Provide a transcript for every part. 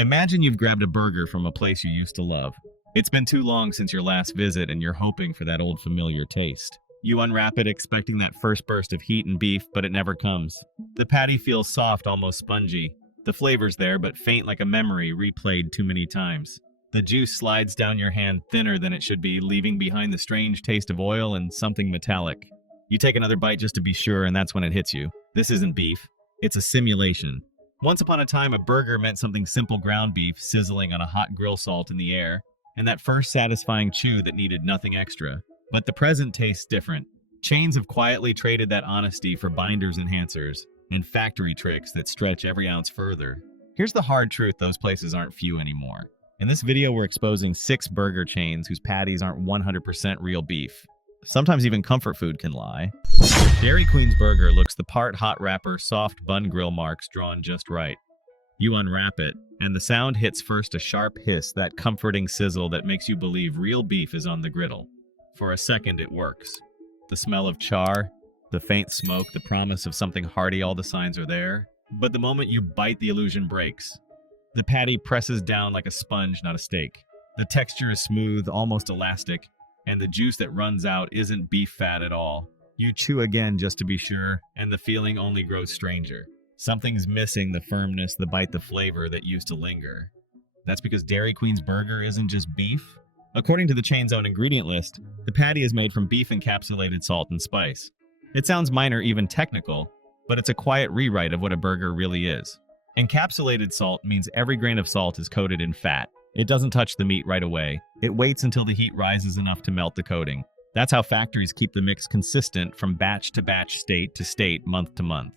Imagine you've grabbed a burger from a place you used to love. It's been too long since your last visit and you're hoping for that old familiar taste. You unwrap it expecting that first burst of heat and beef, but it never comes. The patty feels soft, almost spongy. The flavor's there, but faint like a memory replayed too many times. The juice slides down your hand thinner than it should be, leaving behind the strange taste of oil and something metallic. You take another bite just to be sure, and that's when it hits you. This isn't beef. It's a simulation. Once upon a time, a burger meant something simple: ground beef sizzling on a hot grill salt in the air, and that first satisfying chew that needed nothing extra. But the present tastes different. Chains have quietly traded that honesty for binders enhancers and factory tricks that stretch every ounce further. Here's the hard truth: those places aren't few anymore. In this video, we're exposing 6 burger chains whose patties aren't 100% real beef. Sometimes even comfort food can lie. Dairy Queen's burger looks the part: hot wrapper, soft bun grill marks drawn just right. You unwrap it, and the sound hits first: a sharp hiss, that comforting sizzle that makes you believe real beef is on the griddle. For a second, it works. The smell of char, the faint smoke, the promise of something hearty, all the signs are there. But the moment you bite, the illusion breaks. The patty presses down like a sponge, not a steak. The texture is smooth, almost elastic, and the juice that runs out isn't beef fat at all. You chew again just to be sure, and the feeling only grows stranger. Something's missing: the firmness, the bite, the flavor that used to linger. That's because Dairy Queen's burger isn't just beef. According to the chain's own ingredient list, the patty is made from beef encapsulated salt and spice. It sounds minor, even technical, but it's a quiet rewrite of what a burger really is. Encapsulated salt means every grain of salt is coated in fat. It doesn't touch the meat right away. It waits until the heat rises enough to melt the coating. That's how factories keep the mix consistent from batch to batch, state to state, month to month.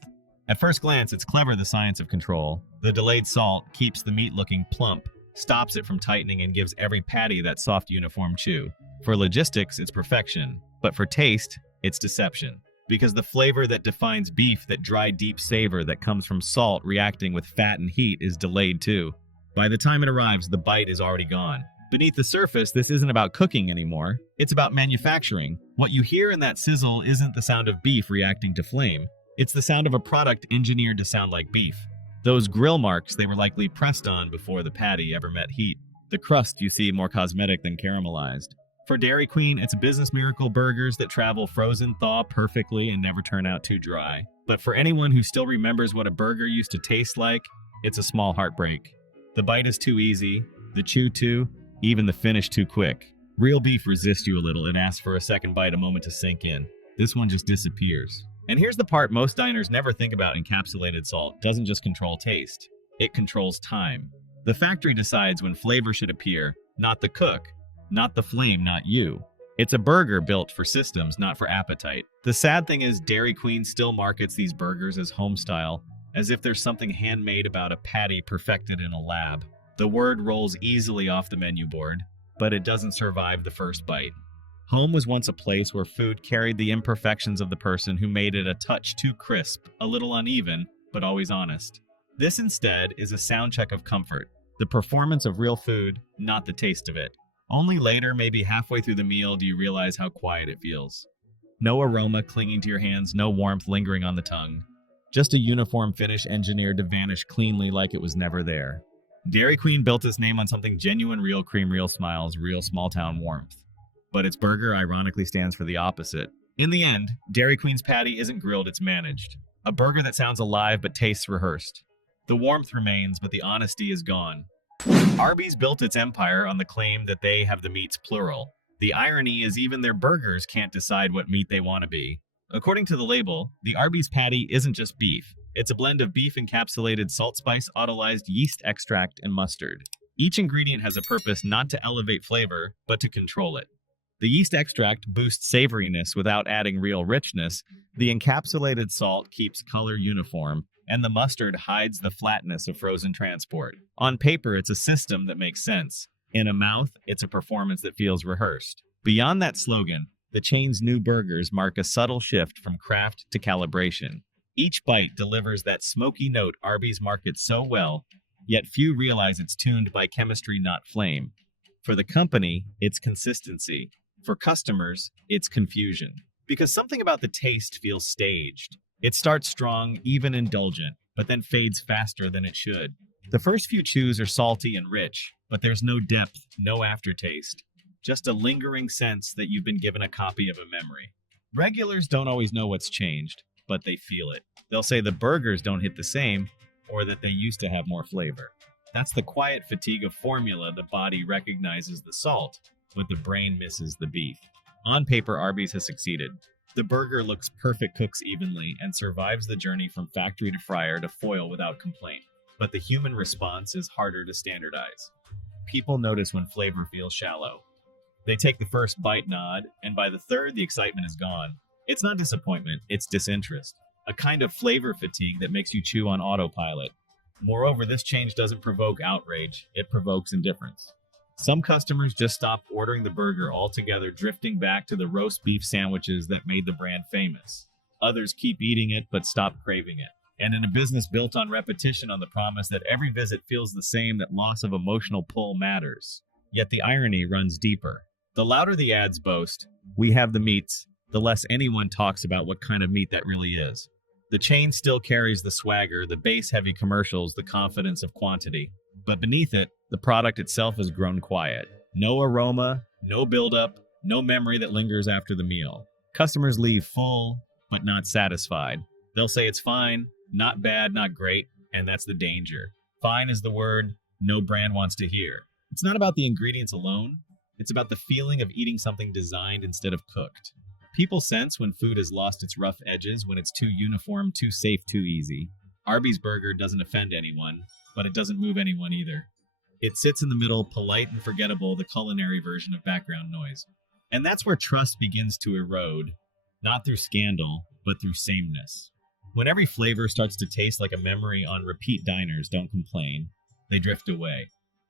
At first glance, it's clever, the science of control. The delayed salt keeps the meat looking plump, stops it from tightening, and gives every patty that soft, uniform chew. For logistics, it's perfection. But for taste, it's deception. Because the flavor that defines beef, that dry, deep savor that comes from salt reacting with fat and heat, is delayed too. By the time it arrives, the bite is already gone. Beneath the surface, this isn't about cooking anymore. It's about manufacturing. What you hear in that sizzle isn't the sound of beef reacting to flame. It's the sound of a product engineered to sound like beef. Those grill marks, they were likely pressed on before the patty ever met heat. The crust, you see, more cosmetic than caramelized. For Dairy Queen, it's a business miracle: burgers that travel frozen, thaw perfectly, and never turn out too dry. But for anyone who still remembers what a burger used to taste like, it's a small heartbreak. The bite is too easy, the chew too, even the finish too quick. Real beef resists you a little. It asks for a second bite, a moment to sink in. This one just disappears. And here's the part most diners never think about: encapsulated salt doesn't just control taste, it controls time. The factory decides when flavor should appear, not the cook, not the flame, not you. It's a burger built for systems, not for appetite. The sad thing is, Dairy Queen still markets these burgers as homestyle, as if there's something handmade about a patty perfected in a lab. The word rolls easily off the menu board, but it doesn't survive the first bite. Home was once a place where food carried the imperfections of the person who made it: a touch too crisp, a little uneven, but always honest. This instead is a sound check of comfort, the performance of real food, not the taste of it. Only later, maybe halfway through the meal, do you realize how quiet it feels. No aroma clinging to your hands, no warmth lingering on the tongue. Just a uniform finish engineered to vanish cleanly like it was never there. Dairy Queen built its name on something genuine: real cream, real smiles, real small-town warmth. But its burger ironically stands for the opposite. In the end, Dairy Queen's patty isn't grilled, it's managed. A burger that sounds alive but tastes rehearsed. The warmth remains, but the honesty is gone. Arby's built its empire on the claim that they have the meats plural. The irony is, even their burgers can't decide what meat they want to be. According to the label, the Arby's patty isn't just beef. It's a blend of beef encapsulated salt, spice, autolyzed yeast extract, and mustard. Each ingredient has a purpose: not to elevate flavor, but to control it. The yeast extract boosts savoriness without adding real richness. The encapsulated salt keeps color uniform, and the mustard hides the flatness of frozen transport. On paper, it's a system that makes sense. In a mouth, it's a performance that feels rehearsed. Beyond that slogan, the chain's new burgers mark a subtle shift from craft to calibration. Each bite delivers that smoky note Arby's markets so well, yet few realize it's tuned by chemistry, not flame. For the company, it's consistency. For customers, it's confusion. Because something about the taste feels staged. It starts strong, even indulgent, but then fades faster than it should. The first few chews are salty and rich, but there's no depth, no aftertaste. Just a lingering sense that you've been given a copy of a memory. Regulars don't always know what's changed, but they feel it. They'll say the burgers don't hit the same, or that they used to have more flavor. That's the quiet fatigue of formula. The body recognizes the salt, but the brain misses the beef. On paper, Arby's has succeeded. The burger looks perfect, cooks evenly, and survives the journey from factory to fryer to foil without complaint. But the human response is harder to standardize. People notice when flavor feels shallow. They take the first bite, nod, and by the third, the excitement is gone. It's not disappointment, it's disinterest. A kind of flavor fatigue that makes you chew on autopilot. Moreover, this change doesn't provoke outrage, it provokes indifference. Some customers just stop ordering the burger altogether, drifting back to the roast beef sandwiches that made the brand famous. Others keep eating it, but stop craving it. And in a business built on repetition, on the promise that every visit feels the same, that loss of emotional pull matters. Yet the irony runs deeper. The louder the ads boast, "We have the meats," the less anyone talks about what kind of meat that really is. The chain still carries the swagger, the base-heavy commercials, the confidence of quantity. But beneath it, the product itself has grown quiet. No aroma, no buildup, no memory that lingers after the meal. Customers leave full, but not satisfied. They'll say it's fine, not bad, not great, and that's the danger. Fine is the word no brand wants to hear. It's not about the ingredients alone. It's about the feeling of eating something designed instead of cooked. People sense when food has lost its rough edges, when it's too uniform, too safe, too easy. Arby's burger doesn't offend anyone, but it doesn't move anyone either. It sits in the middle, polite and forgettable, the culinary version of background noise. And that's where trust begins to erode, not through scandal, but through sameness. When every flavor starts to taste like a memory on repeat, diners don't complain. They drift away.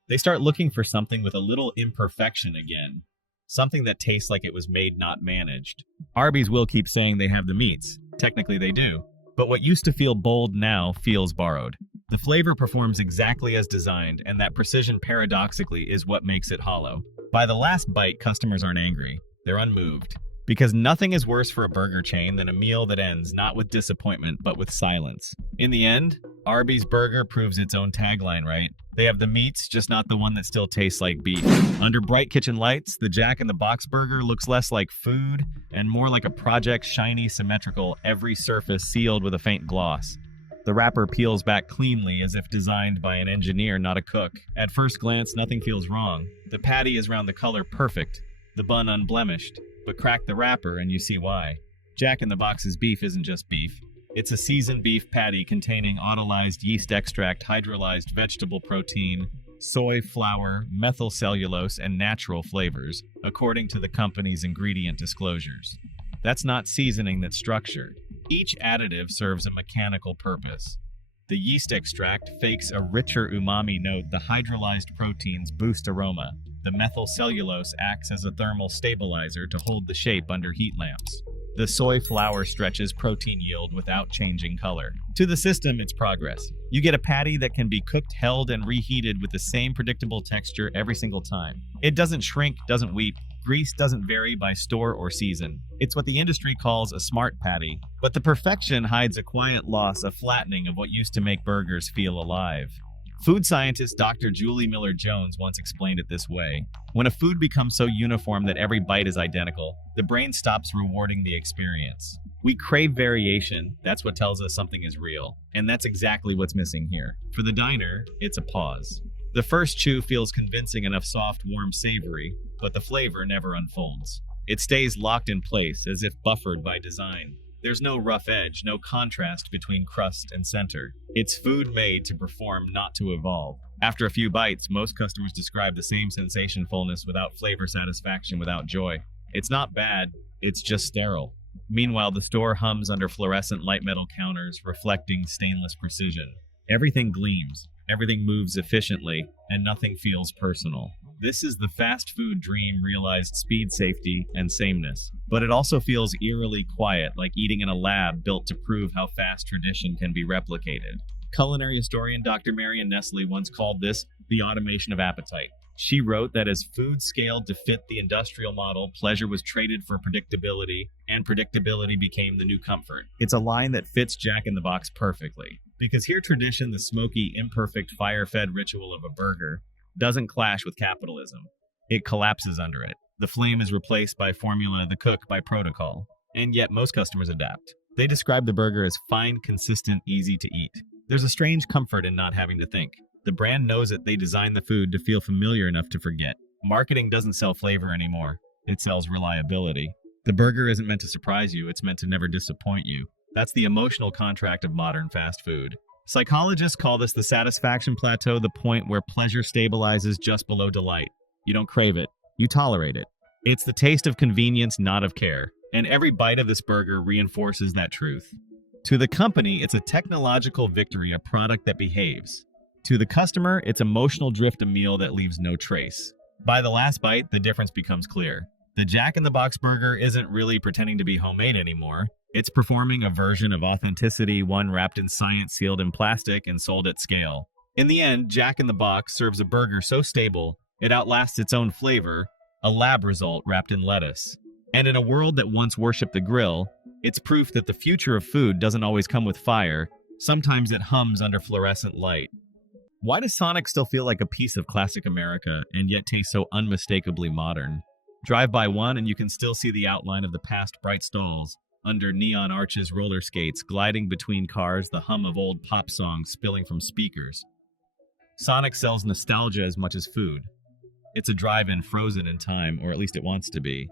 They start looking for something with a little imperfection again. Something that tastes like it was made, not managed. Arby's will keep saying they have the meats. Technically they do. But what used to feel bold now feels borrowed. The flavor performs exactly as designed, and that precision paradoxically is what makes it hollow. By the last bite, customers aren't angry. They're unmoved. Because nothing is worse for a burger chain than a meal that ends not with disappointment, but with silence. In the end, Arby's burger proves its own tagline, right? They have the meats, just not the one that still tastes like beef. Under bright kitchen lights, the Jack in the Box burger looks less like food and more like a project, shiny, symmetrical, every surface sealed with a faint gloss. The wrapper peels back cleanly as if designed by an engineer, not a cook. At first glance, nothing feels wrong. The patty is round the color perfect, the bun unblemished. But crack the wrapper and you see why. Jack in the Box's beef isn't just beef. It's a seasoned beef patty containing autolyzed yeast extract, hydrolyzed vegetable protein, soy flour, methyl cellulose, and natural flavors, according to the company's ingredient disclosures. That's not seasoning, that's structure. Each additive serves a mechanical purpose. The yeast extract fakes a richer umami note, the hydrolyzed proteins boost aroma. The methyl cellulose acts as a thermal stabilizer to hold the shape under heat lamps. The soy flour stretches protein yield without changing color. To the system, it's progress. You get a patty that can be cooked, held, and reheated with the same predictable texture every single time. It doesn't shrink, doesn't weep. Grease doesn't vary by store or season. It's what the industry calls a smart patty. But the perfection hides a quiet loss, a flattening of what used to make burgers feel alive. Food scientist Dr. Julie Miller-Jones once explained it this way. When a food becomes so uniform that every bite is identical, the brain stops rewarding the experience. We crave variation, that's what tells us something is real. And that's exactly what's missing here. For the diner, it's a pause. The first chew feels convincing enough, soft, warm, savory, but the flavor never unfolds. It stays locked in place, as if buffered by design. There's no rough edge, no contrast between crust and center. It's food made to perform, not to evolve. After a few bites, most customers describe the same sensation, fullness, without flavor, satisfaction, without joy. It's not bad, it's just sterile. Meanwhile, the store hums under fluorescent light metal counters, reflecting stainless precision. Everything gleams, everything moves efficiently, and nothing feels personal. This is the fast food dream realized: speed, safety, and sameness. But it also feels eerily quiet, like eating in a lab built to prove how fast tradition can be replicated. Culinary historian Dr. Marion Nestle once called this the automation of appetite. She wrote that as food scaled to fit the industrial model, pleasure was traded for predictability, and predictability became the new comfort. It's a line that fits Jack in the Box perfectly. Because here tradition, the smoky, imperfect, fire-fed ritual of a burger, doesn't clash with capitalism. It collapses under it. The flame is replaced by formula, the cook by protocol. And yet most customers adapt. They describe the burger as fine, consistent, easy to eat. There's a strange comfort in not having to think. The brand knows that they designed the food to feel familiar enough to forget. Marketing doesn't sell flavor anymore. It sells reliability. The burger isn't meant to surprise you, it's meant to never disappoint you. That's the emotional contract of modern fast food. Psychologists call this the satisfaction plateau, the point where pleasure stabilizes just below delight. You don't crave it, you tolerate it. It's the taste of convenience, not of care. And every bite of this burger reinforces that truth. To the company, it's a technological victory, a product that behaves. To the customer, it's emotional drift, a meal that leaves no trace. By the last bite, the difference becomes clear. The Jack in the Box burger isn't really pretending to be homemade anymore. It's performing a version of authenticity, one wrapped in science, sealed in plastic, and sold at scale. In the end, Jack in the Box serves a burger so stable, it outlasts its own flavor, a lab result wrapped in lettuce. And in a world that once worshipped the grill, it's proof that the future of food doesn't always come with fire. Sometimes it hums under fluorescent light. Why does Sonic still feel like a piece of classic America and yet taste so unmistakably modern? Drive by one and you can still see the outline of the past bright stalls. Under neon arches, roller skates, gliding between cars, the hum of old pop songs spilling from speakers. Sonic sells nostalgia as much as food. It's a drive-in frozen in time, or at least it wants to be.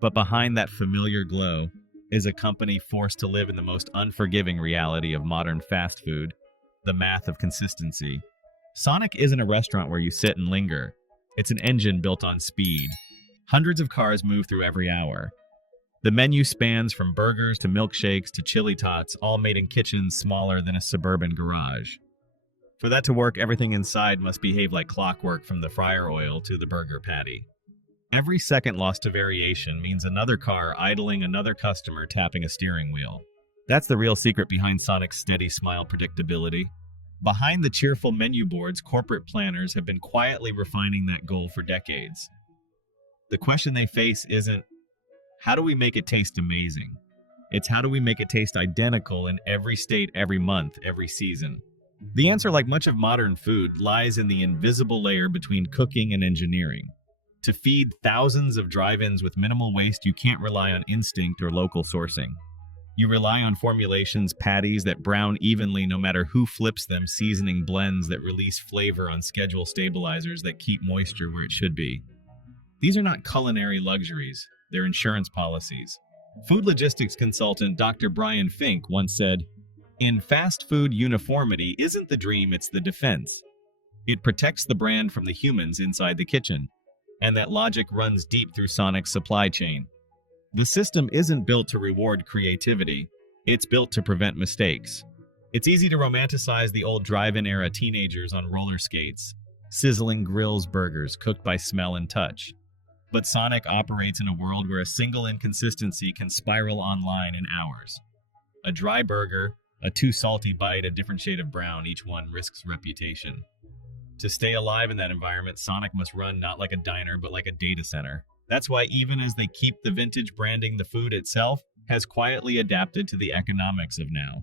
But behind that familiar glow is a company forced to live in the most unforgiving reality of modern fast food, the math of consistency. Sonic isn't a restaurant where you sit and linger. It's an engine built on speed. Hundreds of cars move through every hour. The menu spans from burgers to milkshakes to chili tots, all made in kitchens smaller than a suburban garage. For that to work, everything inside must behave like clockwork, from the fryer oil to the burger patty. Every second lost to variation means another car idling, another customer tapping a steering wheel. That's the real secret behind Sonic's steady smile predictability. Behind the cheerful menu boards, corporate planners have been quietly refining that goal for decades. The question they face isn't, how do we make it taste amazing? It's, how do we make it taste identical in every state, every month, every season? The answer, like much of modern food, lies in the invisible layer between cooking and engineering. To feed thousands of drive-ins with minimal waste, you can't rely on instinct or local sourcing. You rely on formulations, patties that brown evenly no matter who flips them, seasoning blends that release flavor on schedule, stabilizers that keep moisture where it should be. These are not culinary luxuries, they're insurance policies. Food logistics consultant Dr. Brian Fink once said, "In fast food, uniformity isn't the dream, it's the defense. It protects the brand from the humans inside the kitchen." And that logic runs deep through Sonic's supply chain. The system isn't built to reward creativity, it's built to prevent mistakes. It's easy to romanticize the old drive-in era teenagers on roller skates, sizzling grills burgers cooked by smell and touch. But Sonic operates in a world where a single inconsistency can spiral online in hours. A dry burger, a too salty bite, a different shade of brown, each one risks reputation. To stay alive in that environment, Sonic must run not like a diner, but like a data center. That's why even as they keep the vintage branding, the food itself has quietly adapted to the economics of now.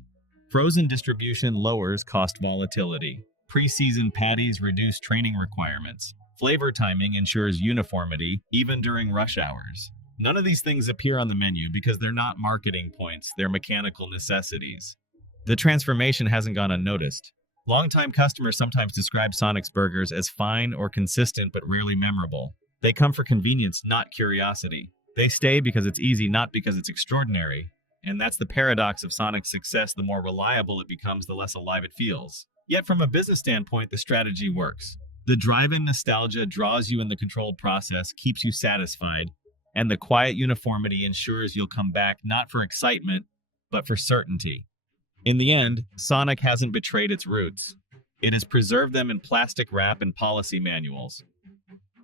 Frozen distribution lowers cost volatility. Pre-season patties reduce training requirements. Flavor timing ensures uniformity, even during rush hours. None of these things appear on the menu because they're not marketing points, they're mechanical necessities. The transformation hasn't gone unnoticed. Longtime customers sometimes describe Sonic's burgers as fine or consistent but rarely memorable. They come for convenience, not curiosity. They stay because it's easy, not because it's extraordinary. And that's the paradox of Sonic's success. The more reliable it becomes, the less alive it feels. Yet from a business standpoint, the strategy works. The drive-in nostalgia draws you in, the controlled process keeps you satisfied, and the quiet uniformity ensures you'll come back not for excitement, but for certainty. In the end, Sonic hasn't betrayed its roots. It has preserved them in plastic wrap and policy manuals.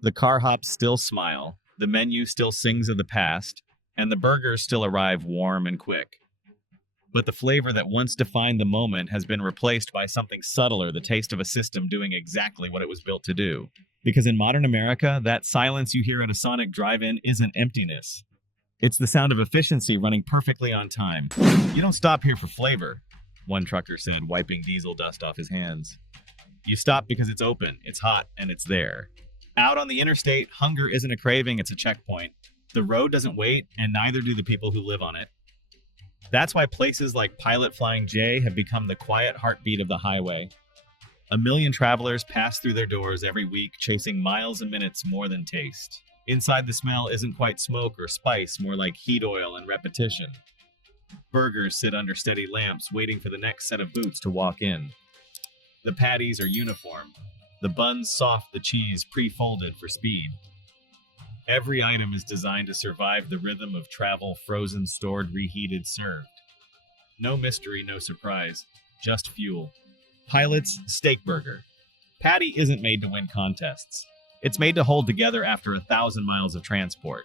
The car hops still smile, the menu still sings of the past, and the burgers still arrive warm and quick. But the flavor that once defined the moment has been replaced by something subtler, the taste of a system doing exactly what it was built to do. Because in modern America, that silence you hear at a Sonic drive-in isn't emptiness. It's the sound of efficiency running perfectly on time. You don't stop here for flavor. one trucker said, wiping diesel dust off his hands. You stop because it's open, it's hot, and it's there. Out on the interstate, hunger isn't a craving, it's a checkpoint. The road doesn't wait, and neither do the people who live on it. That's why places like Pilot Flying J have become the quiet heartbeat of the highway. 1 million travelers pass through their doors every week, chasing miles and minutes more than taste. Inside, the smell isn't quite smoke or spice, more like heat oil and repetition. Burgers sit under steady lamps, waiting for the next set of boots to walk in. The patties are uniform. The buns soft, the cheese pre-folded for speed. Every item is designed to survive the rhythm of travel, frozen, stored, reheated, served. No mystery, no surprise, just fuel. Pilot's Steak Burger. Patty isn't made to win contests. It's made to hold together after 1,000 miles of transport.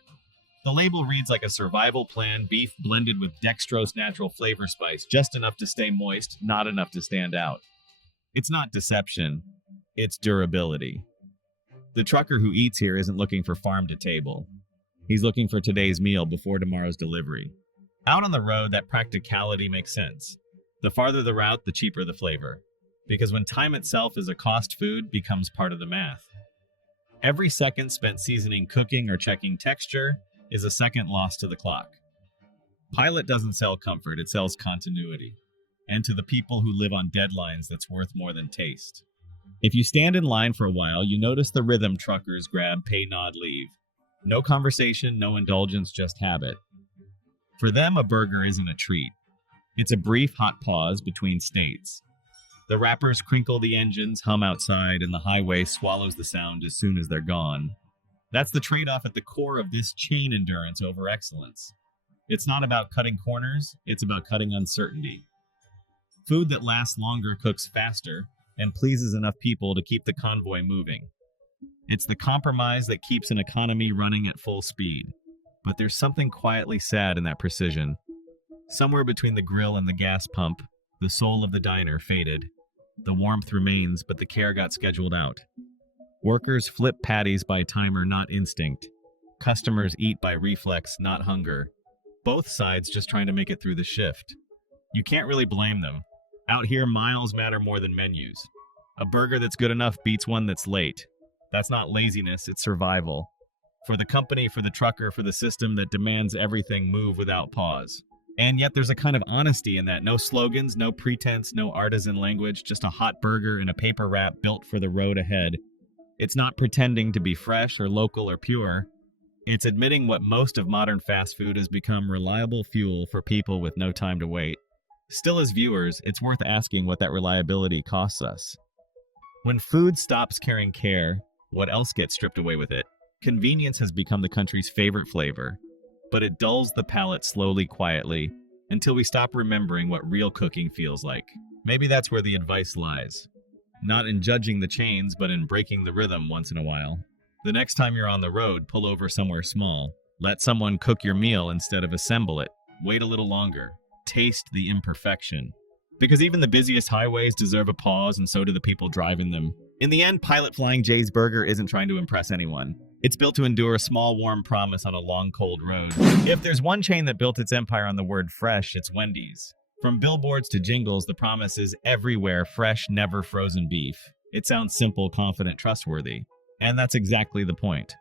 The label reads like a survival plan, beef blended with dextrose natural flavor spice, just enough to stay moist, not enough to stand out. It's not deception, it's durability. The trucker who eats here isn't looking for farm to table. He's looking for today's meal before tomorrow's delivery. Out on the road, that practicality makes sense. The farther the route, the cheaper the flavor. Because when time itself is a cost, food becomes part of the math. Every second spent seasoning, cooking, or checking texture is a second lost to the clock. Pilot doesn't sell comfort, it sells continuity. And to the people who live on deadlines, that's worth more than taste. If you stand in line for a while, you notice the rhythm truckers grab, pay, nod, leave. No conversation, no indulgence, just habit. For them, a burger isn't a treat. It's a brief, hot pause between states. The rappers crinkle the engines, hum outside, and the highway swallows the sound as soon as they're gone. That's the trade-off at the core of this chain endurance over excellence. It's not about cutting corners, it's about cutting uncertainty. Food that lasts longer cooks faster and pleases enough people to keep the convoy moving. It's the compromise that keeps an economy running at full speed. But there's something quietly sad in that precision. Somewhere between the grill and the gas pump, the soul of the diner faded. The warmth remains, but the care got scheduled out. Workers flip patties by timer, not instinct. Customers eat by reflex, not hunger. Both sides just trying to make it through the shift. You can't really blame them. Out here, miles matter more than menus. A burger that's good enough beats one that's late. That's not laziness, it's survival. For the company, for the trucker, for the system that demands everything move without pause. And yet there's a kind of honesty in that. No slogans, no pretense, no artisan language, just a hot burger in a paper wrap built for the road ahead. It's not pretending to be fresh or local or pure. It's admitting what most of modern fast food has become: reliable fuel for people with no time to wait. Still, as viewers, it's worth asking what that reliability costs us. When food stops carrying care, what else gets stripped away with it? Convenience has become the country's favorite flavor, but it dulls the palate slowly, quietly, until we stop remembering what real cooking feels like. Maybe that's where the advice lies. Not in judging the chains, but in breaking the rhythm once in a while. The next time you're on the road, pull over somewhere small. Let someone cook your meal instead of assemble it. Wait a little longer. Taste the imperfection. Because even the busiest highways deserve a pause, and so do the people driving them. In the end, Pilot Flying J's burger isn't trying to impress anyone. It's built to endure a small, warm promise on a long, cold road. If there's one chain that built its empire on the word fresh, it's Wendy's. From billboards to jingles, the promise is everywhere: fresh, never frozen beef. It sounds simple, confident, trustworthy. And that's exactly the point.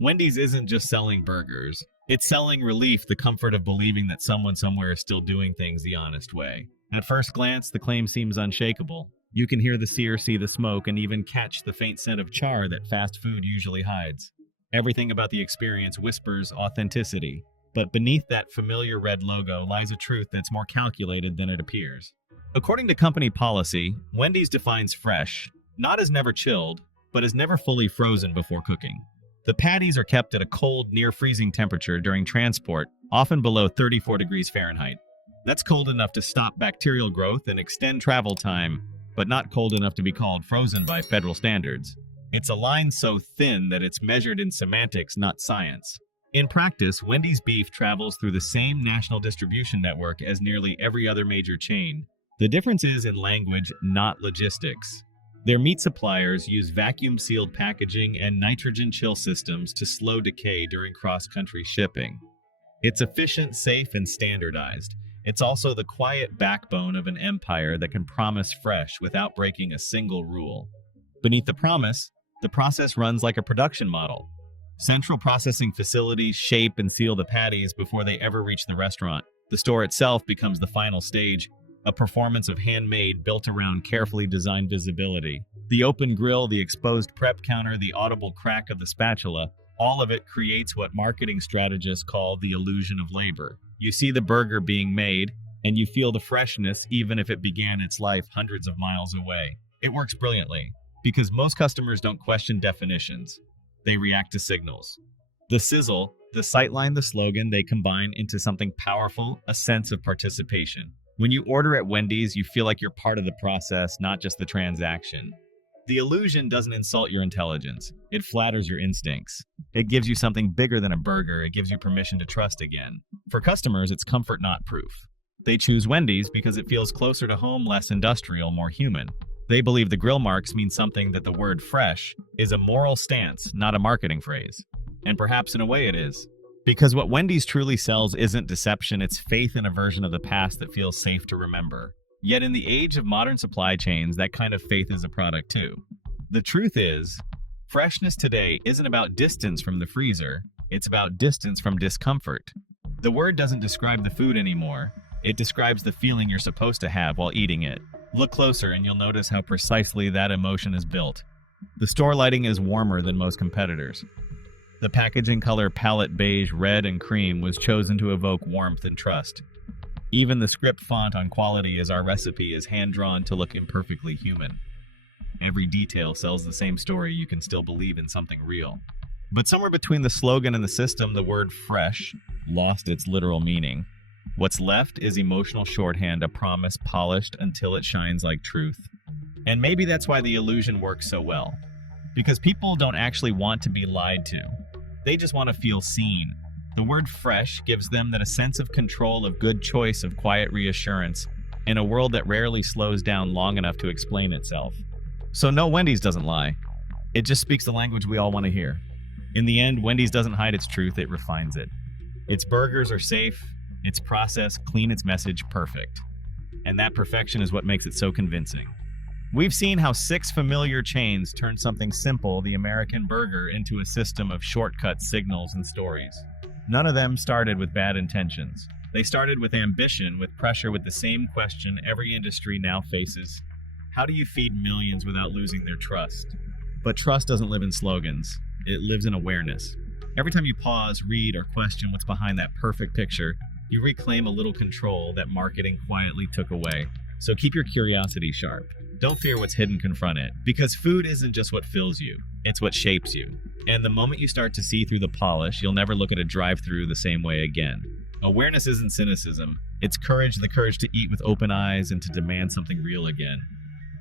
Wendy's isn't just selling burgers. It's selling relief, the comfort of believing that someone somewhere is still doing things the honest way. At first glance, the claim seems unshakable. You can hear the sear, see the smoke, and even catch the faint scent of char that fast food usually hides. Everything about the experience whispers authenticity. But beneath that familiar red logo lies a truth that's more calculated than it appears. According to company policy, Wendy's defines fresh, not as never chilled, but as never fully frozen before cooking. The patties are kept at a cold, near-freezing temperature during transport, often below 34 degrees Fahrenheit. That's cold enough to stop bacterial growth and extend travel time, but not cold enough to be called frozen by federal standards. It's a line so thin that it's measured in semantics, not science. In practice, Wendy's beef travels through the same national distribution network as nearly every other major chain. The difference is in language, not logistics. Their meat suppliers use vacuum-sealed packaging and nitrogen chill systems to slow decay during cross-country shipping. It's efficient, safe, and standardized. It's also the quiet backbone of an empire that can promise fresh without breaking a single rule. Beneath the promise, the process runs like a production model. Central processing facilities shape and seal the patties before they ever reach the restaurant. The store itself becomes the final stage, a performance of handmade built around carefully designed visibility. The open grill, the exposed prep counter, the audible crack of the spatula, all of it creates what marketing strategists call the illusion of labor. You see the burger being made, and you feel the freshness even if it began its life hundreds of miles away. It works brilliantly, because most customers don't question definitions. They react to signals. The sizzle, the sightline, the slogan, they combine into something powerful, a sense of participation. When you order at Wendy's, you feel like you're part of the process, not just the transaction. The illusion doesn't insult your intelligence. It flatters your instincts. It gives you something bigger than a burger. It gives you permission to trust again. For customers, it's comfort, not proof. They choose Wendy's because it feels closer to home, less industrial, more human. They believe the grill marks mean something, that the word fresh is a moral stance, not a marketing phrase. And perhaps in a way it is. Because what Wendy's truly sells isn't deception, it's faith in a version of the past that feels safe to remember. Yet in the age of modern supply chains, that kind of faith is a product too. The truth is, freshness today isn't about distance from the freezer, it's about distance from discomfort. The word doesn't describe the food anymore, it describes the feeling you're supposed to have while eating it. Look closer and you'll notice how precisely that emotion is built. The store lighting is warmer than most competitors. The packaging color palette beige, red, and cream was chosen to evoke warmth and trust. Even the script font on quality as our recipe is hand-drawn to look imperfectly human. Every detail sells the same story. You can still believe in something real. But somewhere between the slogan and the system, the word fresh lost its literal meaning. What's left is emotional shorthand, a promise polished until it shines like truth. And maybe that's why the illusion works so well. Because people don't actually want to be lied to. They just want to feel seen. The word fresh gives them that a sense of control, of good choice, of quiet reassurance, in a world that rarely slows down long enough to explain itself. So no, Wendy's doesn't lie. It just speaks the language we all want to hear. In the end, Wendy's doesn't hide its truth, it refines it. Its burgers are safe, its process clean, its message perfect. And that perfection is what makes it so convincing. We've seen how 6 familiar chains turned something simple, the American burger, into a system of shortcut signals and stories. None of them started with bad intentions. They started with ambition, with pressure, with the same question every industry now faces. How do you feed millions without losing their trust? But trust doesn't live in slogans. It lives in awareness. Every time you pause, read, or question what's behind that perfect picture, you reclaim a little control that marketing quietly took away. So keep your curiosity sharp. Don't fear what's hidden, confront it. Because food isn't just what fills you, it's what shapes you. And the moment you start to see through the polish, you'll never look at a drive-thru the same way again. Awareness isn't cynicism. It's courage, the courage to eat with open eyes and to demand something real again.